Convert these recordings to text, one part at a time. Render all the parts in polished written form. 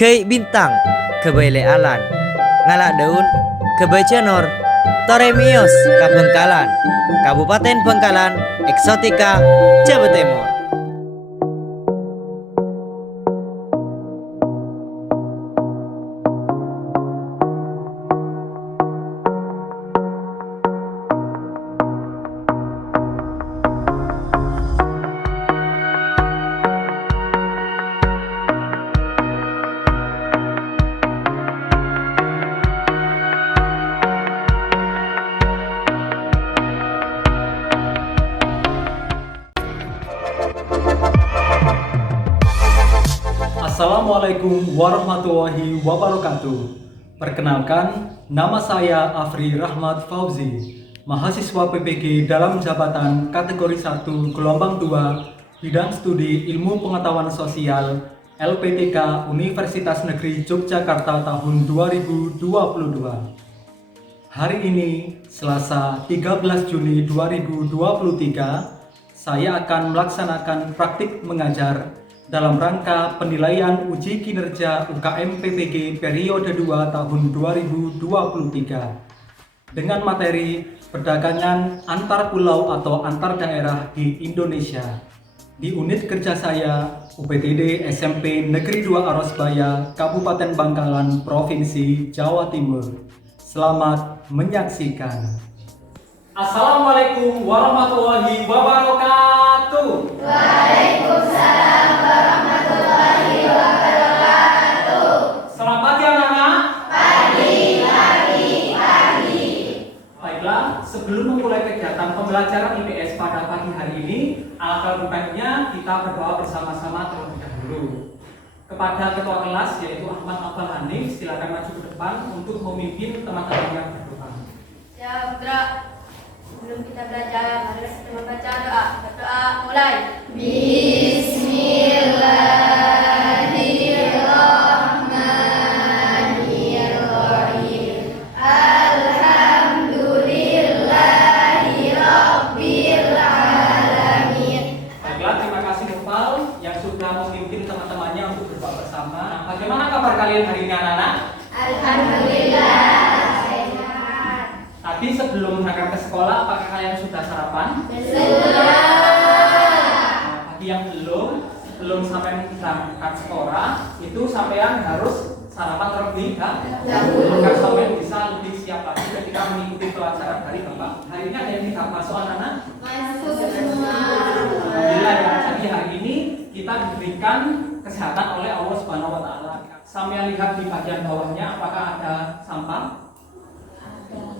Kei bintang, kebaile alan, ngalak daun, kebai cenor, Toremios, Kabengkalan, Kabupaten Bengkalan, Eksotika, Jawa Timur. Assalamualaikum warahmatullahi wabarakatuh. Perkenalkan, nama saya Afri Rahmat Fauzi, mahasiswa PPG dalam jabatan kategori 1 gelombang 2 bidang studi Ilmu Pengetahuan Sosial LPTK Universitas Negeri Yogyakarta tahun 2022. Hari ini, Selasa 13 Juni 2023, saya akan melaksanakan praktik mengajar dalam rangka penilaian uji kinerja UKM PPG periode 2 tahun 2023 dengan materi perdagangan antar pulau atau antar daerah di Indonesia. Di unit kerja saya, UPTD SMP Negeri 2 Arosbaya, Kabupaten Bangkalan, Provinsi Jawa Timur. Selamat menyaksikan. Assalamualaikum warahmatullahi wabarakatuh. Waalaikumsalam warahmatullahi wabarakatuh. Selamat pagi anak-anak. Pagi. Baiklah, sebelum memulai kegiatan pembelajaran IPS pada pagi hari ini, alangkah baiknya kita berdoa bersama-sama terlebih dahulu. Kepada ketua kelas yaitu Ahmad Abdul Hanif, silakan maju ke depan untuk memimpin teman-teman yang berdoa. Ya, Putra. Sebelum kita belajar, mari kita membaca doa. Berdoa mulai. Bismillahirrahmanirrahim. Alhamdulillahirabbil alamin. Baiklah, terima kasih Nopal yang sudah memimpin teman-temannya untuk berdoa bersama. Nah, bagaimana kabar kalian hari ini anak-anak? Alhamdulillah. Tadi sebelum berangkat ke sekolah, apakah kalian sudah sarapan? Bagi yang belum sampai berangkat sekolah, itu sampean harus sarapan terlebih dahulu agar sampai bisa lebih siap lagi ketika mengikuti pelajaran hari Bapak. Hari ini ada yang tidak masuk anak-anak? Masuk semua. Alhamdulillah ya. Jadi hari ini kita diberikan kesehatan oleh Allah Subhanahu wa taala. Sampean lihat di bagian bawahnya apakah ada sampah?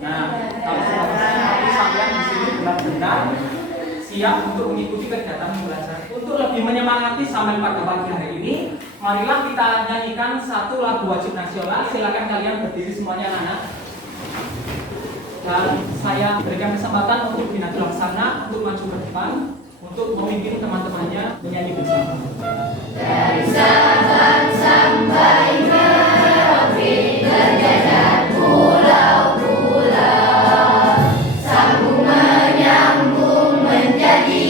Nah, kalau sudah bersih, nanti sampean di sini benar-benar siap untuk mengikuti kegiatan belajar. Untuk lebih menyemangati sampai pada pagi hari ini, marilah kita nyanyikan satu lagu wajib nasional. Silakan kalian berdiri semuanya anak-anak. Dan saya berikan kesempatan untuk Bina Laksana untuk maju ke depan untuk memimpin teman-temannya menyanyi bersama. Dari Sabang sampai Merauke berjajar pulau-pulau, sambung menyambung menjadi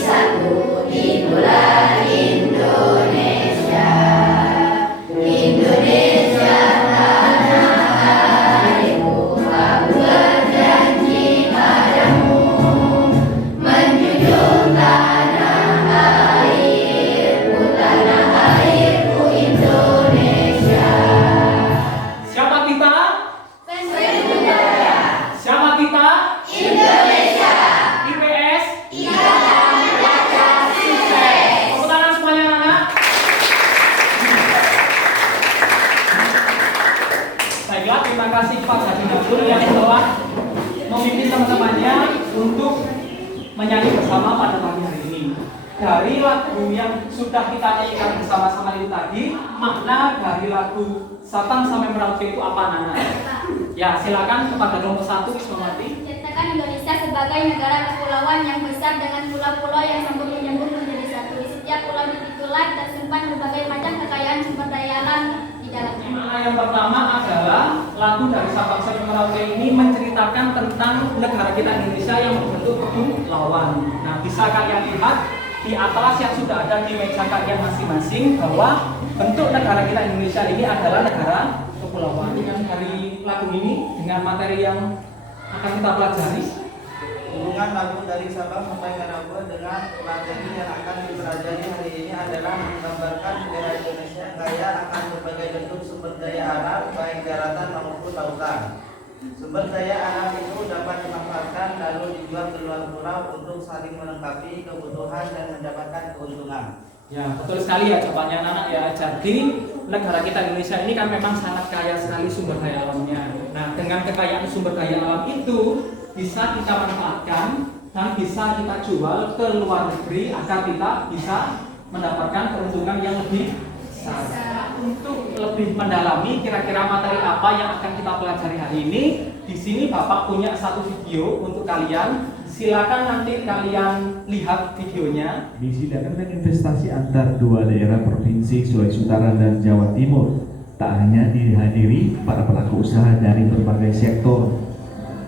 satu, itulah Indonesia. Indonesia tanah airku, aku berjanji padamu menjunjung tanah airku Indonesia. Siapa kita? Budaya Siapa kita? Indonesia. IPS. Ikatan Belajar Sukses. Tepuk tangan semuanya anak. Baiklah, terima kasih Pak Zaki Nabur yang telah memimpin teman-temannya untuk menyanyi bersama pada pagi hari ini. Dari lagu yang sudah kita nyanyikan bersama-sama itu tadi, makna dari lagu Sabang sampai Merauke itu apa anak? Ya, silakan kepada kelompok 1 Ismawati. Nyatakan Indonesia sebagai negara kepulauan yang besar dengan pulau-pulau yang sambung menyambung menjadi satu. Di setiap pulau itulah tersimpan berbagai macam kekayaan sumber daya alam di dalamnya. Makna yang pertama adalah lagu dari Sabang sampai Merauke ini menceritakan tentang negara kita Indonesia yang berbentuk kepulauan. Nah, bisa kalian lihat di atlas yang sudah ada di meja kalian masing-masing bahwa bentuk negara kita Indonesia ini adalah negara kepulauan. Dengan dari lagu ini, dengan materi yang akan kita pelajari, Hubungan lagu dari Sabang sampai Merauke dengan materi yang akan dipelajari hari ini adalah menggambarkan negara Indonesia kaya akan berbagai bentuk sumber daya alam baik daratan maupun lautan. Sumber daya alam itu dapat dimanfaatkan lalu dijual ke luar pulau untuk saling melengkapi kebutuhan dan mendapatkan keuntungan. ya betul sekali ya jawabannya anak ya. Jadi negara kita Indonesia ini kan memang sangat kaya sekali sumber daya alamnya. Nah, dengan kekayaan sumber daya alam itu bisa kita manfaatkan dan bisa kita jual ke luar negeri agar kita bisa mendapatkan keuntungan yang lebih besar. Untuk lebih mendalami kira-kira materi apa yang akan kita pelajari hari ini, di sini Bapak punya satu video untuk kalian. Silakan nanti kalian lihat videonya. Misi dagang dan investasi antar dua daerah provinsi Sulawesi Utara dan Jawa Timur tak hanya dihadiri para pelaku usaha dari berbagai sektor,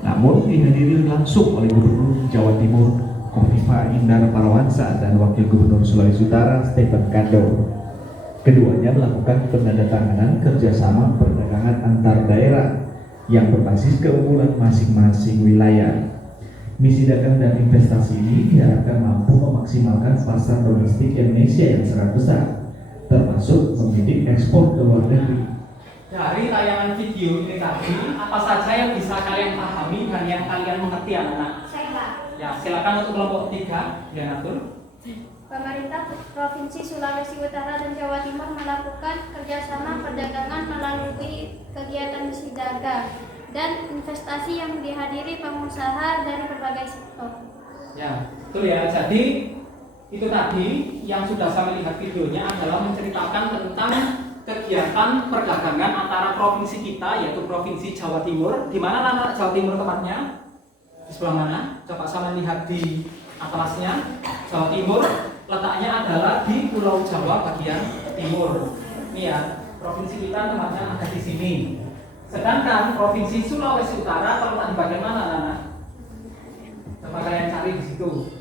namun dihadiri langsung oleh Gubernur Jawa Timur Kofifa Indar Parawansa dan Wakil Gubernur Sulawesi Utara Stephen Kando. Keduanya melakukan penandatanganan kerjasama perdagangan antar daerah yang berbasis keunggulan masing-masing wilayah. Misi dagang dan investasi ini diharapkan mampu memaksimalkan pasar domestik Indonesia yang sangat besar, termasuk membidik ekspor ke luar negeri. Dari tayangan video ini tadi, apa saja yang bisa kalian pahami dan yang kalian mengerti anak-anak? Saya Pak. Ya, silakan untuk kelompok 3, Dianatur. Pemerintah Provinsi Sulawesi Utara dan Jawa Timur melakukan kerjasama perdagangan melalui kegiatan misi dagang dan investasi yang dihadiri pengusaha dari berbagai sektor. Ya, betul ya. Jadi itu tadi yang sudah saya lihat videonya adalah menceritakan tentang kegiatan perdagangan antara provinsi kita, yaitu Provinsi Jawa Timur. Di mana anak Jawa Timur tempatnya? Di sebelah mana? Coba saya lihat di atlasnya. Jawa Timur letaknya adalah di Pulau Jawa bagian timur. Ini ya, provinsi kita tempatnya ada di sini. Sedangkan Provinsi Sulawesi Utara terletak di bagian mana, Nana? Coba kalian cari di situ.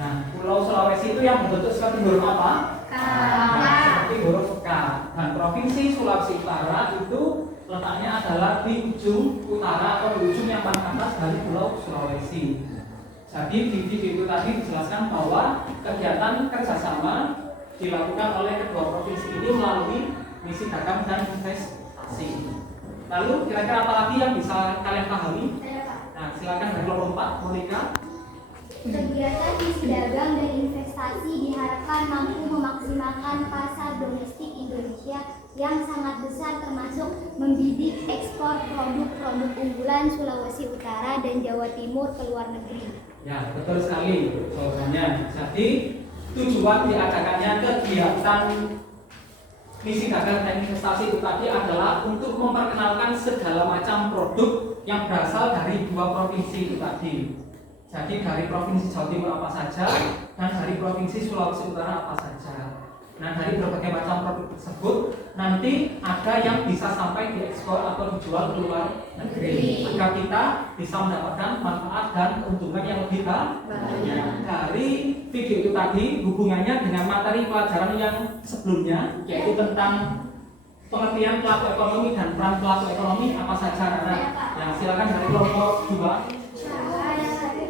Nah, Pulau Sulawesi itu yang berbentuk seperti huruf apa? Seperti huruf K. Dan Provinsi Sulawesi Utara itu letaknya adalah di ujung utara atau di ujung yang paling atas dari Pulau Sulawesi. Jadi di video itu tadi dijelaskan bahwa kegiatan kerjasama dilakukan oleh kedua provinsi ini melalui misi dagang dan investasi. Lalu kira-kira apa lagi yang bisa kalian pahami? Nah, silakan dari kelompok 4, Monica. Kegiatan misi dagang dan investasi diharapkan mampu memaksimalkan pasar domestik Indonesia yang sangat besar, termasuk membidik ekspor produk-produk unggulan Sulawesi Utara dan Jawa Timur ke luar negeri. Ya, betul sekali jawabannya. Jadi tujuan diadakannya kegiatan misi dagang dan investasi itu tadi adalah untuk memperkenalkan segala macam produk yang berasal dari dua provinsi itu tadi. Jadi dari Provinsi Jawa Timur apa saja dan dari Provinsi Sulawesi Utara apa saja. Nah, dari berbagai macam produk tersebut nanti ada yang bisa sampai diekspor atau dijual ke luar negeri agar kita bisa mendapatkan manfaat dan keuntungan yang lebih banyak. Dari video itu tadi hubungannya dengan materi pelajaran yang sebelumnya, yaitu tentang pengertian pelaku ekonomi dan peran pelaku ekonomi apa saja. Nah, ya, silakan dari kelompok 2.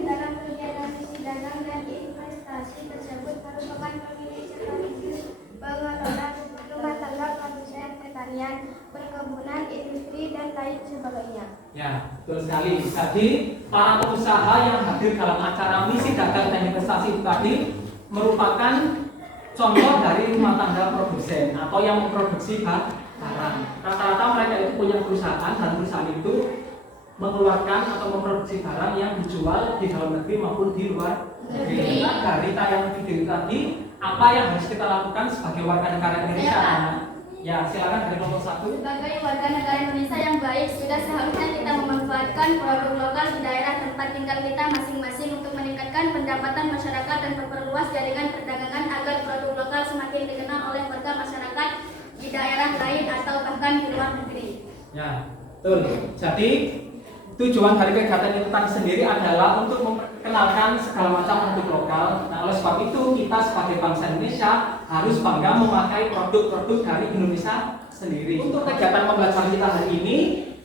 Dalam kegiatan misi dagang dan investasi tersebut merupakan pemilik sekaligus pengelola rumah tangga, produsen, pertanian, perkebunan, industri, dan lain sebagainya. Ya, betul sekali. Jadi para pengusaha yang hadir dalam acara misi dagang dan investasi itu tadi merupakan contoh dari rumah tangga produsen atau yang memproduksi barang. Rata-rata mereka itu punya perusahaan dan perusahaan itu mengeluarkan atau memproduksi barang yang dijual di dalam negeri maupun di luar negeri. Nah, dari tayangan video tadi, apa yang harus kita lakukan sebagai warga negara Indonesia? Ya, silakan dari nomor 1. Sebagai warga negara Indonesia yang baik, sudah seharusnya kita memanfaatkan produk lokal di daerah tempat tinggal kita masing-masing untuk meningkatkan pendapatan masyarakat dan memperluas jaringan perdagangan agar produk lokal semakin dikenal oleh warga masyarakat di daerah lain atau bahkan di luar negeri. Ya, betul. Jadi tujuan dari kegiatan itu tadi sendiri adalah untuk memperkenalkan segala macam produk lokal. Nah, oleh sebab itu kita sebagai bangsa Indonesia harus bangga memakai produk-produk dari Indonesia sendiri. Untuk kegiatan pembelajaran kita hari ini,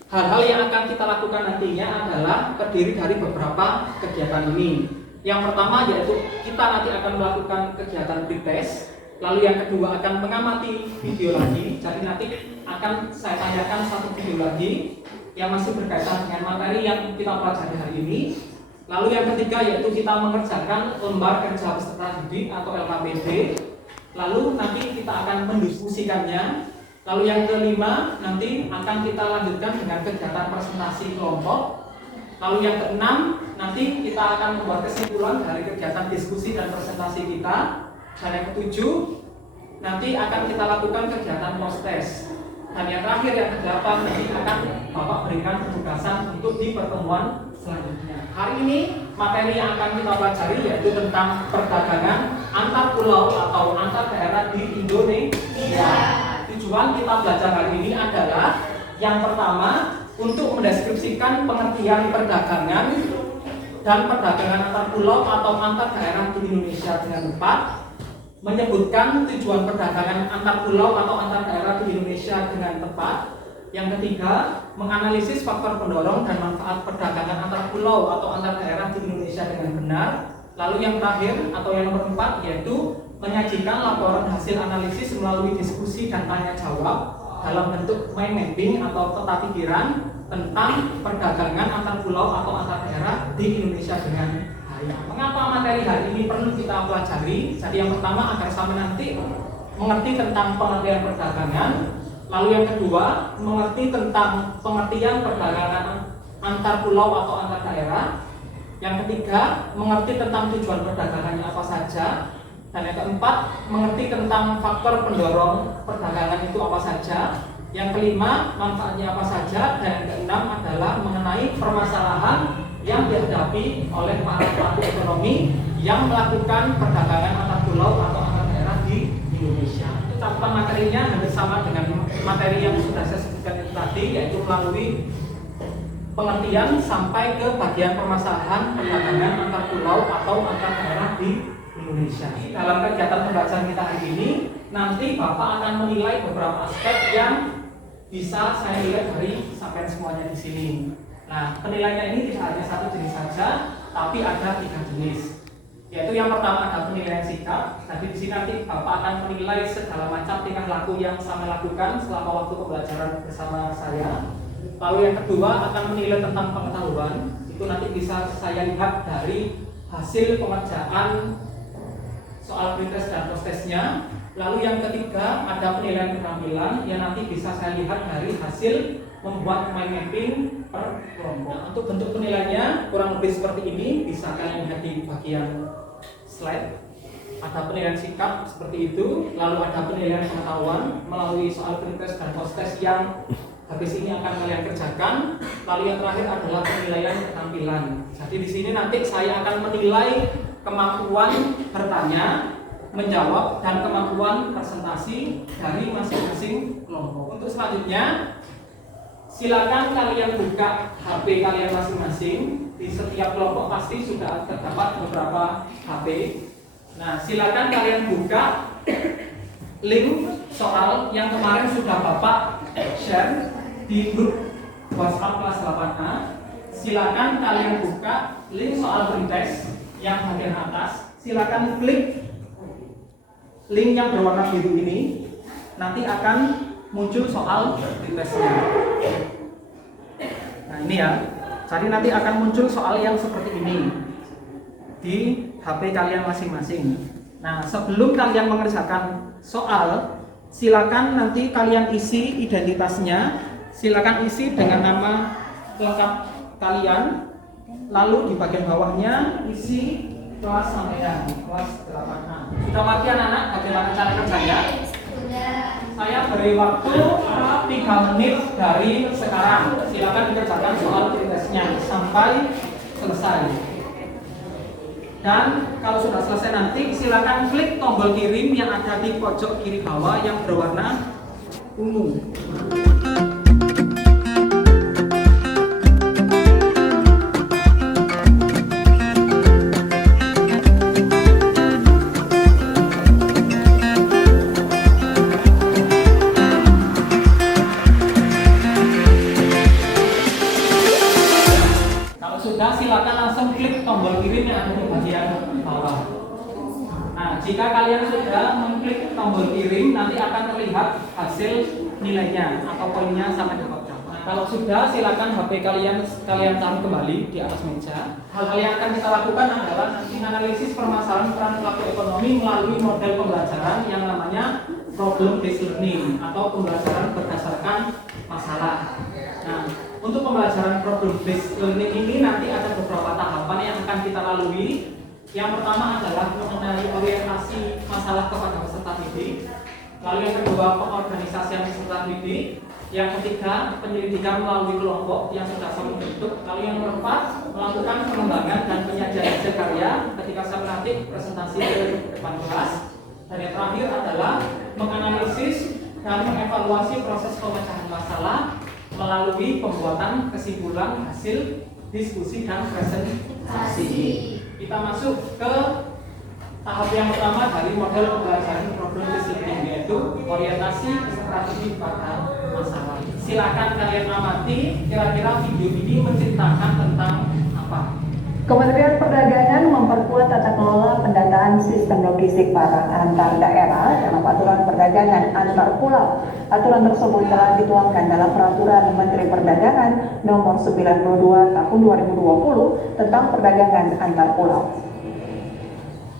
hal-hal yang akan kita lakukan nantinya adalah terdiri dari beberapa kegiatan ini. Yang pertama yaitu kita nanti akan melakukan kegiatan pretest, lalu yang kedua akan mengamati video lagi. Jadi nanti akan saya tanyakan satu video lagi yang masih berkaitan dengan materi yang kita pelajari hari ini. Lalu yang ketiga yaitu kita mengerjakan lembar kerja peserta didik atau LKPD. Lalu nanti kita akan mendiskusikannya. Lalu yang kelima nanti akan kita lanjutkan dengan kegiatan presentasi kelompok. Lalu yang keenam nanti kita akan membuat kesimpulan dari kegiatan diskusi dan presentasi kita. Dan yang ketujuh nanti akan kita lakukan kegiatan post-test. Dan yang terakhir yang kedelapan nanti akan Bapak berikan penugasan untuk di pertemuan selanjutnya. Hari ini materi yang akan kita pelajari yaitu tentang perdagangan antar pulau atau antar daerah di Indonesia. Tujuan kita belajar hari ini adalah yang pertama untuk mendeskripsikan pengertian perdagangan dan perdagangan antar pulau atau antar daerah di Indonesia dengan tepat, menyebutkan tujuan perdagangan antar pulau atau antar daerah di Indonesia dengan tepat. Yang ketiga, menganalisis faktor pendorong dan manfaat perdagangan antar pulau atau antar daerah di Indonesia dengan benar. Lalu yang terakhir atau yang nomor 4 yaitu menyajikan laporan hasil analisis melalui diskusi dan tanya jawab dalam bentuk mind mapping atau peta pikiran tentang perdagangan antar pulau atau antar daerah di Indonesia dengan baik. Mengapa materi hari ini perlu kita pelajari? Jadi yang pertama agar sama nanti mengerti tentang pengertian perdagangan. Lalu yang kedua, mengerti tentang pengertian perdagangan antar pulau atau antar daerah. Yang ketiga, mengerti tentang tujuan perdagangannya apa saja. Dan yang keempat, mengerti tentang faktor pendorong perdagangan itu apa saja. Yang kelima, manfaatnya apa saja. Dan yang keenam adalah mengenai permasalahan yang dihadapi oleh para pelaku ekonomi yang melakukan perdagangan antar pulau atau antar daerah di Indonesia. Cakupan materinya hampir sama dengan materi yang sudah saya sebutkan itu tadi, yaitu melalui pengertian sampai ke bagian permasalahan perdagangan antar pulau atau antar daerah di Indonesia. Dalam kegiatan pembelajaran kita hari ini, nanti Bapak akan menilai beberapa aspek yang bisa saya lihat dari sampai semuanya di sini. Nah, penilaiannya ini tidak hanya satu jenis saja, tapi ada 3 jenis. Yaitu yang pertama ada penilaian sikap. Jadi di sini nanti Bapak akan menilai segala macam tingkah laku yang saya lakukan selama waktu pembelajaran bersama saya. Lalu yang kedua akan menilai tentang pengetahuan. Itu nanti bisa saya lihat dari hasil pengerjaan soal pretest dan post-testnya. Lalu yang ketiga ada penilaian keterampilan yang nanti bisa saya lihat dari hasil membuat mind mapping per kelompok. Nah, untuk bentuk penilaiannya kurang lebih seperti ini, bisa kalian lihat di bagian slide. Ada penilaian sikap seperti itu, lalu ada penilaian pengetahuan melalui soal pretest dan post-test yang habis ini akan kalian kerjakan. Lalu yang terakhir adalah penilaian keterampilan. Jadi di sini nanti saya akan menilai kemampuan bertanya, menjawab, dan kemampuan presentasi dari masing-masing kelompok. Untuk selanjutnya, silakan kalian buka HP kalian masing-masing. Di setiap kelompok pasti sudah terdapat beberapa HP. Nah, silakan kalian buka link soal yang kemarin sudah Bapak share di grup WhatsApp kelas 8A. Silakan kalian buka link soal pretest yang bagian atas. Silakan klik link yang berwarna biru ini. Nanti akan muncul soal pretestnya. Nah, ini ya. Jadi nanti akan muncul soal yang seperti ini di HP kalian masing-masing. Nah, sebelum kalian mengerjakan soal, silakan nanti kalian isi identitasnya. Silakan isi dengan nama lengkap kalian. Lalu di bagian bawahnya isi kelas sampean, kelas 8A. Sudah ngerti anak-anak bagaimana cara kerjanya? Saya beri waktu 3 menit dari sekarang. Silakan dikerjakan soal pretestnya sampai selesai. Dan kalau sudah selesai nanti silakan klik tombol kirim yang ada di pojok kiri bawah yang berwarna ungu. jika kalian sudah mengklik tombol kirim, nanti akan terlihat hasil nilainya atau poinnya sampai ke bawah. Nah, kalau sudah, silakan HP kalian taruh kembali di atas meja. Hal yang akan kita lakukan adalah nanti analisis permasalahan peran pelaku ekonomi melalui model pembelajaran yang namanya problem based learning atau pembelajaran berdasarkan masalah. Nah, untuk pembelajaran problem based learning ini nanti ada beberapa tahapan yang akan kita lalui. Yang pertama adalah mengenai orientasi masalah kepada peserta didik. Lalu yang kedua, pengorganisasian peserta didik. Yang ketiga, penyelidikan melalui kelompok yang sudah saya bentuk. Lalu yang keempat, melakukan pengembangan dan penyajian hasil karya ketika saya melatih presentasi ke depan kelas. Dan yang terakhir adalah menganalisis dan mengevaluasi proses pemecahan masalah melalui pembuatan kesimpulan hasil diskusi dan presentasi. Kita masuk ke tahap yang pertama dari model pembelajaran problem based learning, yaitu orientasi strategi pada masalah. Silakan kalian amati kira-kira video ini menceritakan tentang apa. Kementerian Perdagangan memperkuat tata kelola pendataan sistem logistik barang antar daerah dalam aturan perdagangan antar pulau. Aturan tersebut telah dituangkan dalam Peraturan Menteri Perdagangan Nomor 92 Tahun 2020 tentang perdagangan antar pulau.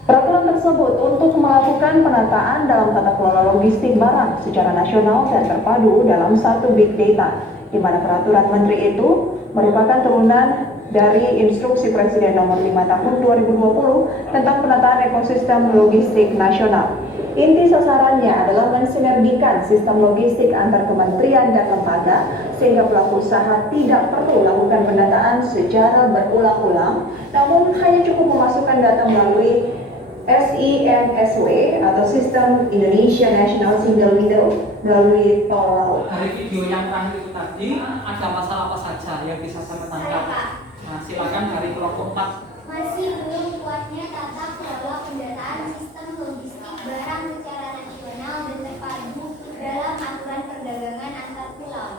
Peraturan tersebut untuk melakukan penataan dalam tata kelola logistik barang secara nasional dan terpadu dalam satu big data, di mana peraturan menteri itu merupakan turunan dari Instruksi Presiden Nomor 5 Tahun 2020 tentang penataan ekosistem logistik nasional. Inti sasarannya adalah mensinergikan sistem logistik antar kementerian dan lembaga sehingga pelaku usaha tidak perlu melakukan pendataan secara berulang-ulang, namun hanya cukup memasukkan data melalui SIMSW atau Sistem Indonesia National Single Window melalui tol laut. Dari video yang terakhir itu tadi, ada masalah apa saja yang bisa saya tangkap? Nah, silakan dari kelompok 4. Masih belum kuatnya tata kelola pendataan sistem logistik barang secara nasional dan terpadu dalam aturan perdagangan antar pulau.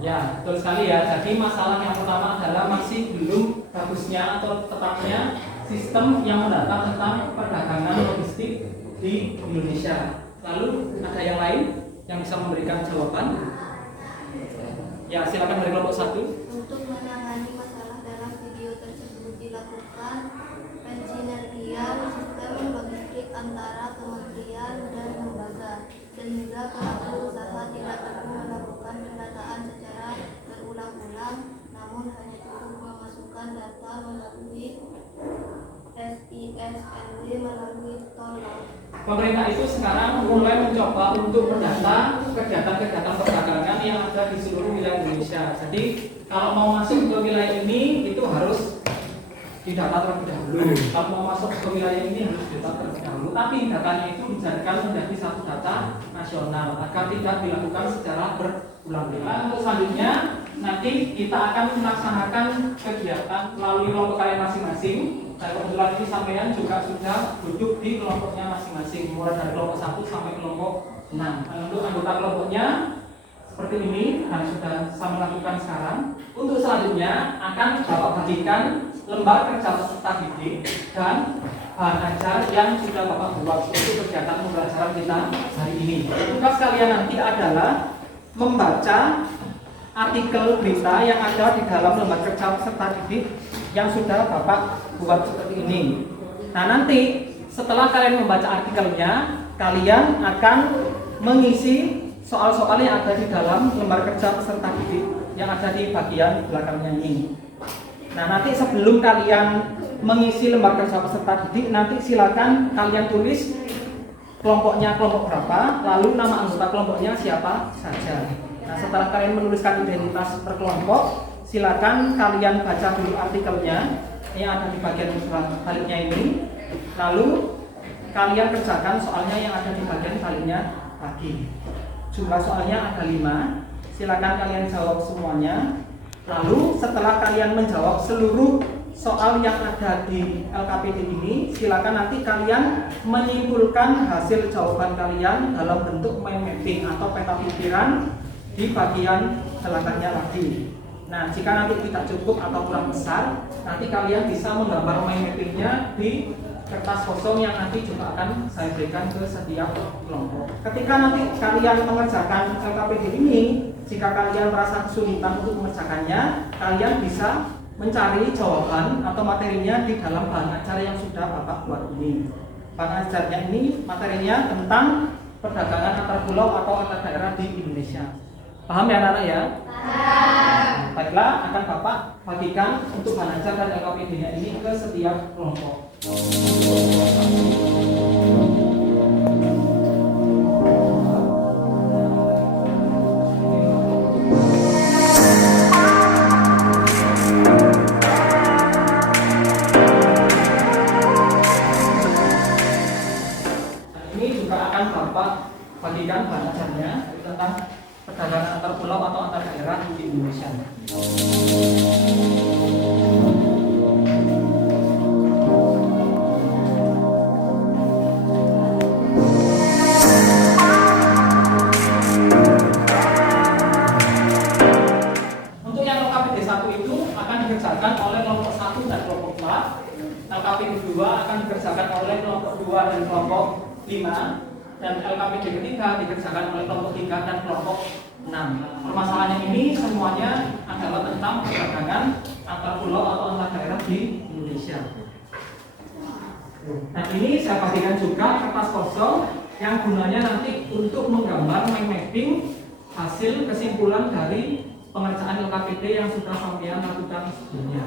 Ya, betul sekali ya. Jadi masalah yang pertama adalah masih belum bagusnya atau tepatnya sistem yang mendata tentang perdagangan logistik di Indonesia. Lalu ada yang lain yang bisa memberikan jawaban? Ya, silakan dari kelompok 1. Untuk menangani masalah dalam video tersebut dilakukan pensinergian sistem logistik antara kementerian dan lembaga, sehingga pelaku usaha tidak perlu melakukan pendataan secara berulang-ulang, namun hanya cukup memasukkan data melalui SIMSW melalui tol laut. Pemerintah itu sekarang mulai mencoba untuk mendata kegiatan-kegiatan perdagangan yang ada di seluruh wilayah Indonesia. Jadi kalau mau masuk ke wilayah ini itu harus didata terlebih dahulu. Kalau mau masuk ke wilayah ini harus didata terlebih dahulu. Tapi datanya itu dijadikan menjadi satu data nasional agar tidak dilakukan secara berulang-ulang. Untuk selanjutnya nanti kita akan melaksanakan kegiatan melalui kelompok kalian masing-masing. Dan kebetulan ini sampean juga sudah duduk di kelompoknya masing-masing, mulai dari kelompok 1 sampai kelompok 6. Dan untuk anggota kelompoknya seperti ini yang sudah saya lakukan sekarang. Untuk selanjutnya akan Bapak bagikan lembar kerja peserta didik dan bahan ajar yang sudah Bapak buat untuk kegiatan pembelajaran kita hari ini. Tugas kalian nanti adalah membaca artikel berita yang ada di dalam lembar kerja peserta didik yang sudah Bapak buat seperti ini. Nah, nanti setelah kalian membaca artikelnya, kalian akan mengisi soal-soal yang ada di dalam lembar kerja peserta didik yang ada di bagian belakangnya ini. Nah, nanti sebelum kalian mengisi lembar kerja peserta didik, nanti silakan kalian tulis kelompoknya kelompok berapa, lalu nama anggota kelompoknya siapa saja. Nah, setelah kalian menuliskan identitas per kelompok, silakan kalian baca dulu artikelnya yang ada di bagian baliknya ini. Lalu kalian kerjakan soalnya yang ada di bagian baliknya lagi. Jumlah soalnya ada 5. Silakan kalian jawab semuanya. Lalu setelah kalian menjawab seluruh soal yang ada di LKPD ini, silakan nanti kalian menyimpulkan hasil jawaban kalian dalam bentuk mind mapping atau peta pikiran di bagian belakangnya lagi. Nah, jika nanti tidak cukup atau kurang besar, nanti kalian bisa menggambar mind mappingnya di kertas kosong yang nanti juga akan saya berikan ke setiap kelompok. Ketika nanti kalian mengerjakan LKPD ini, jika kalian merasa kesulitan untuk mengerjakannya, kalian bisa mencari jawaban atau materinya di dalam bahan ajar yang sudah Bapak buat ini. Bahan ajarnya ini materinya tentang perdagangan antar pulau atau antar daerah di Indonesia. Paham ya anak-anak ya? Paham. Baiklah, akan Bapak bagikan untuk bahan ajar dan LKPD-nya ini ke setiap kelompok. Bagikan bahan ajarnya tentang perdagangan antar pulau atau antar daerah di Indonesia. Untuk yang LKPD 1 itu akan dikerjakan oleh kelompok 1 dan kelompok 4. LKPD 2 akan dikerjakan oleh kelompok 2 dan kelompok 5. Dan LKPD ketiga dikerjakan oleh kelompok 3 dan kelompok 6. Permasalahannya ini semuanya adalah tentang perdagangan antar pulau atau antar daerah di Indonesia. Nah, ini saya bagikan juga kertas kosong yang gunanya nanti untuk menggambar mind mapping hasil kesimpulan dari pengerjaan LKPD yang sudah sampean lakukan sebelumnya.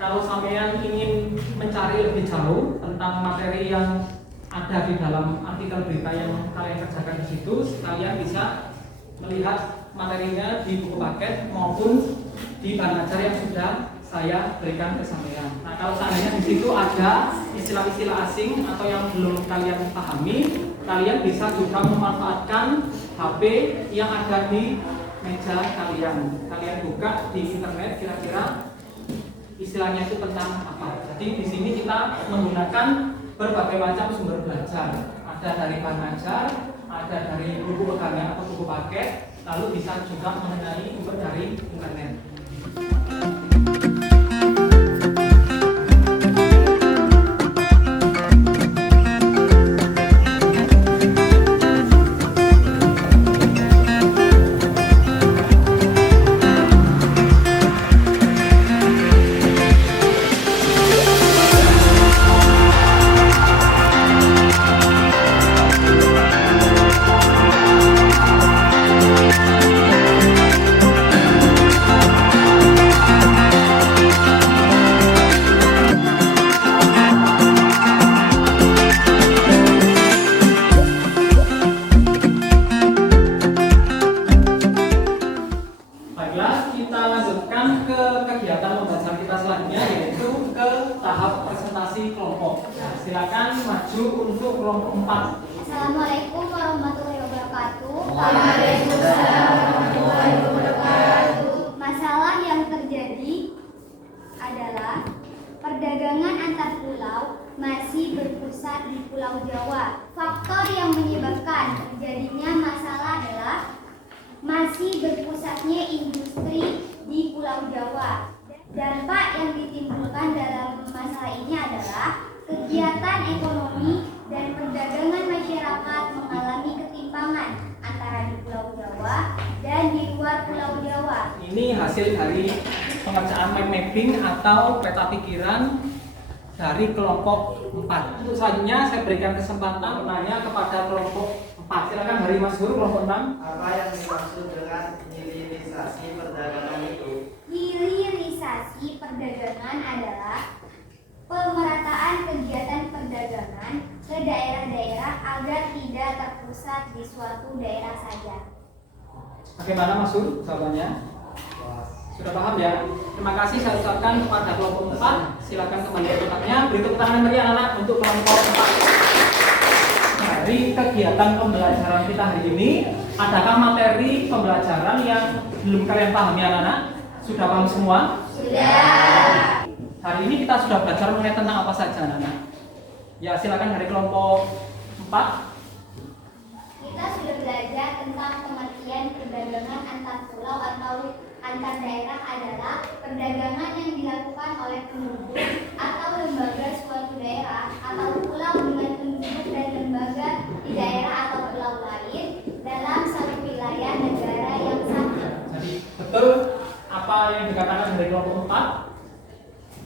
Kalau sampean ingin mencari lebih jauh tentang materi yang ada di dalam artikel berita yang kalian kerjakan di situ, kalian bisa melihat materinya di buku paket maupun di bahan ajar yang sudah saya berikan ke sampean. Nah, kalau seandainya di situ ada istilah-istilah asing atau yang belum kalian pahami, kalian bisa juga memanfaatkan HP yang ada di meja kalian. Kalian buka di internet kira-kira istilahnya itu tentang apa. Jadi di sini kita menggunakan berbagai macam sumber belajar. Ada dari bahan ajar, ada dari buku pegangan atau buku paket, lalu bisa juga mengenai sumber dari internet. silakan maju untuk kelompok 4. Assalamualaikum warahmatullahi wabarakatuh. Masalah yang terjadi adalah perdagangan antar pulau masih berpusat di Pulau Jawa. Faktor yang menyebabkan terjadinya masalah adalah masih berpusatnya industri di Pulau Jawa. Dampak yang ditimbulkan dalam masalah ini adalah kegiatan ekonomi dan perdagangan masyarakat mengalami ketimpangan antara di Pulau Jawa dan di luar Pulau Jawa. Ini hasil dari pengerjaan mind mapping atau peta pikiran dari kelompok 4. Untuk selanjutnya saya berikan kesempatan bertanya kepada kelompok 4. Silakan dari Mas Guru kelompok 6. Apa yang dimaksud dengan hilirisasi perdagangan itu? Hilirisasi perdagangan adalah pemerataan kegiatan perdagangan ke daerah-daerah agar tidak terpusat di suatu daerah saja. Bagaimana Mas Guru jawabannya? Sudah paham ya? Terima kasih saya ucapkan kepada kelompok 4. Silakan kembali ke tempatnya. Beri tepuk tangan meriah anak untuk kelompok 4. Dari kegiatan pembelajaran kita hari ini, adakah materi pembelajaran yang belum kalian pahami anak-anak? Sudah paham semua? Sudah. Hari ini kita sudah belajar mengenai tentang apa saja anak-anak? Ya silakan dari kelompok 4. Kita sudah belajar tentang pengertian perdagangan antar pulau atau antar daerah adalah perdagangan yang dilakukan oleh penduduk atau lembaga suatu daerah atau pulau dengan penduduk dan lembaga di daerah atau pulau lain dalam satu wilayah negara yang sama. Jadi betul apa yang dikatakan dari kelompok 4.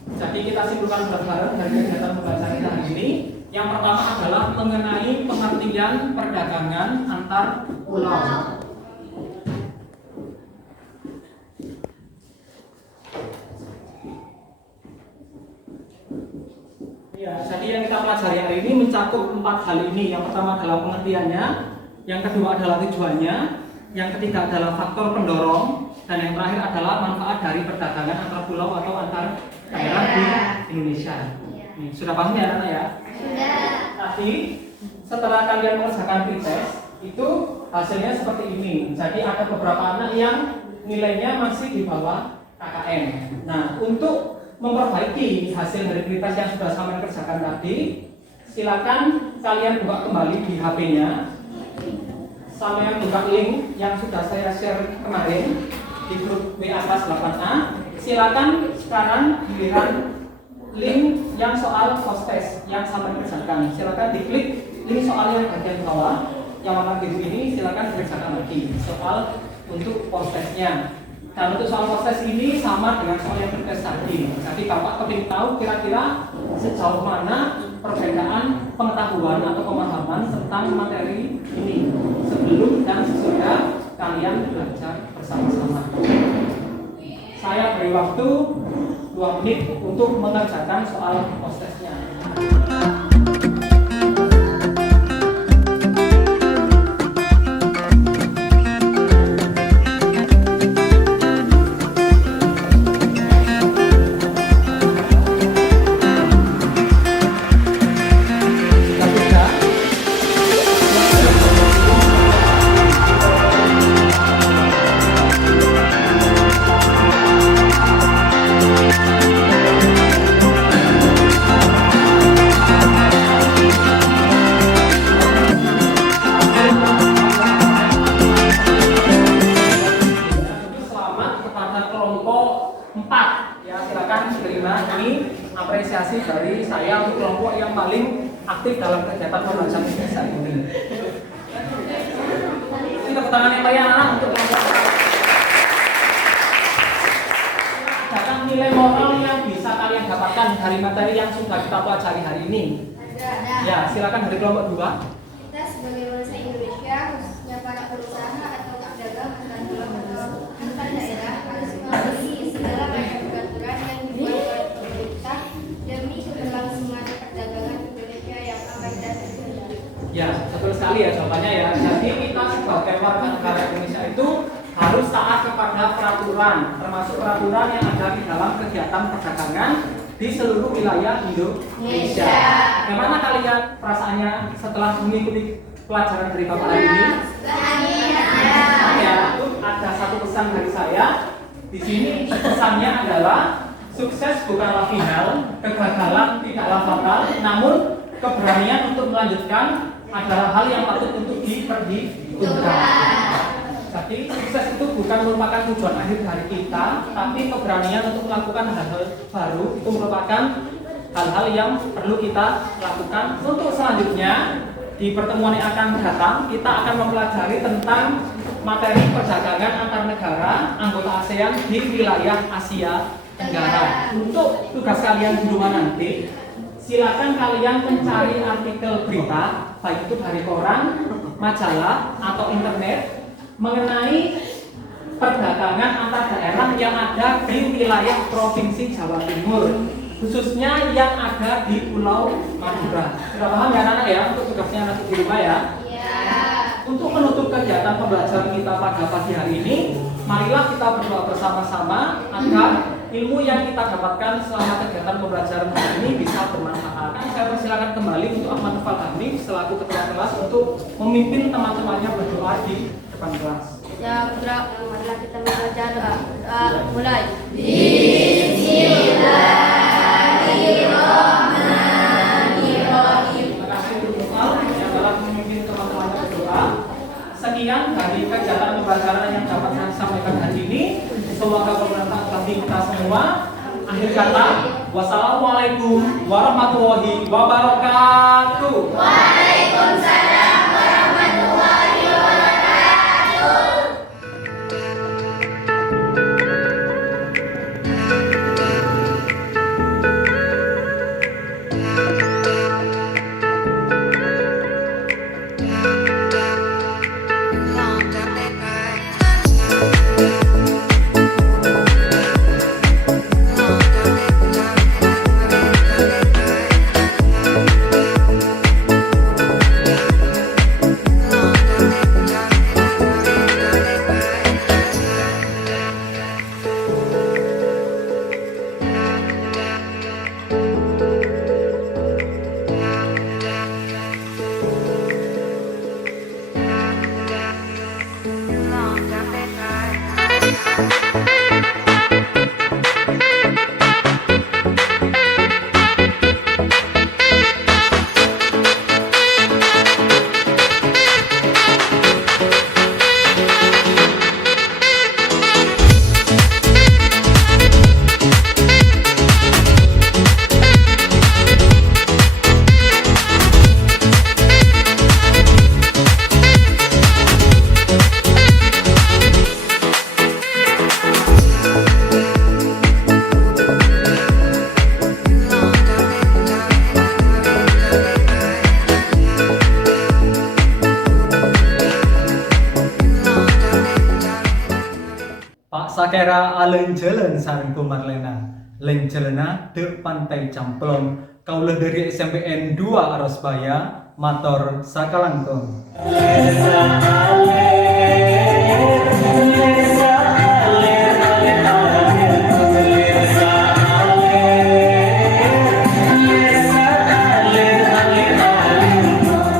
Jadi kita simpulkan bareng-bareng dari kegiatan pembelajaran kita hari ini. Yang pertama adalah mengenai pengertian perdagangan antar pulau. Ya, jadi yang kita pelajari hari ini mencakup 4 hal ini. Yang pertama adalah pengertiannya, yang kedua adalah tujuannya, yang ketiga adalah faktor pendorong, dan yang terakhir adalah manfaat dari perdagangan antar pulau atau antar daerah di Indonesia. Nih, sudah paham ya anak-anak ya? Sudah. Tadi setelah kalian mengerjakan pretest itu hasilnya seperti ini. Jadi ada beberapa anak yang nilainya masih di bawah KKM. Nah, untuk memperbaiki hasil dari pretest yang sudah kalian kerjakan tadi, silakan kalian buka kembali di HP-nya. Sampai buka link yang sudah saya share kemarin di grup WA kelas 8A. Silakan sekarang giliran link yang soal post-test yang sama dikerjakan. Silakan diklik link soal yang bagian bawah yang warna biru ini, silakan dikerjakan lagi soal untuk post-testnya. Dan untuk soal post-test ini sama dengan soal yang pretest tadi. Jadi Bapak ingin tahu kira-kira sejauh mana perbedaan pengetahuan atau pemahaman tentang materi ini sebelum dan sesudah kalian belajar bersama-sama. Saya beri waktu 2 menit untuk mengerjakan soal post-testnya. Apresiasi dari saya untuk kelompok yang paling aktif dalam kegiatan pembelajaran bahasa ini. Kita tangan yang paling anak untuk kelompok. Adakah nilai moral yang bisa kalian dapatkan dari materi yang sudah kita pelajari hari ini? Ada. Ya, silakan dari kelompok 2. Kita sebagai bangsa Indonesia, khususnya para pengusaha atau pedagang antar daerah harus mematuhi segala macam peraturan yang dibuat oleh pemerintah demi keberlangsungan perdagangan Indonesia yang aman dan sejahtera. Ya, betul sekali ya jawabannya ya. Jadi kita sebagai warga negara Indonesia itu harus taat kepada peraturan, termasuk peraturan yang ada di dalam kegiatan perdagangan di seluruh wilayah Indonesia. Bagaimana kalian perasaannya setelah mengikuti pelajaran dari Bapak hari ini? Ya, itu ada satu pesan dari saya. Di sini pesannya adalah sukses bukanlah final, kegagalan tidaklah fatal, namun keberanian untuk melanjutkan adalah hal yang patut untuk diperhitungkan. Jadi sukses itu bukan merupakan tujuan akhir dari kita, tapi keberanian untuk melakukan hal-hal baru itu merupakan hal-hal yang perlu kita lakukan. Untuk selanjutnya di pertemuan yang akan datang kita akan mempelajari tentang materi perdagangan antar negara anggota ASEAN di wilayah Asia Tenggara. Untuk tugas kalian di rumah nanti, silakan kalian mencari artikel berita, baik itu dari koran, majalah, atau internet mengenai perdagangan antar daerah yang ada di wilayah Provinsi Jawa Timur, khususnya yang ada di Pulau Madura. Sudah paham ya anak-anak ya untuk tugasnya nanti di rumah ya? Untuk menutup kegiatan pembelajaran kita pada pagi hari ini, marilah kita berdoa bersama-sama agar ilmu yang kita dapatkan selama kegiatan pembelajaran hari ini bisa bermanfaat. Saya persilakan kembali untuk Ahmad Fahmi selaku ketua kelas untuk memimpin teman-temannya berdoa di depan kelas. Ya putra, marilah kita membaca doa. Mulai. Terima kasih untuk yang telah memimpin teman-temannya berdoa. Sekian dari kegiatan pembelajaran yang dapat saya sampaikan hari ini. Semoga bermanfaat bagi kita semua. Akhir kata, wassalamualaikum warahmatullahi wabarakatuh. Waalaikumsalam warahmatullahi wabarakatuh. Sakera alen jalan sareng Marlena, len jalana de Pantai Camplong, kaula dari SMPN 2 Arosbaya, mator sakalangkong.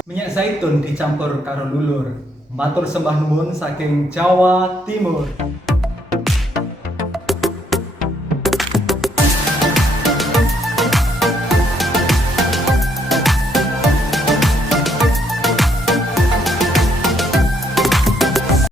Minyak zaitun dicampur karo lulur, matur sembah nuwun saking Jawa Timur.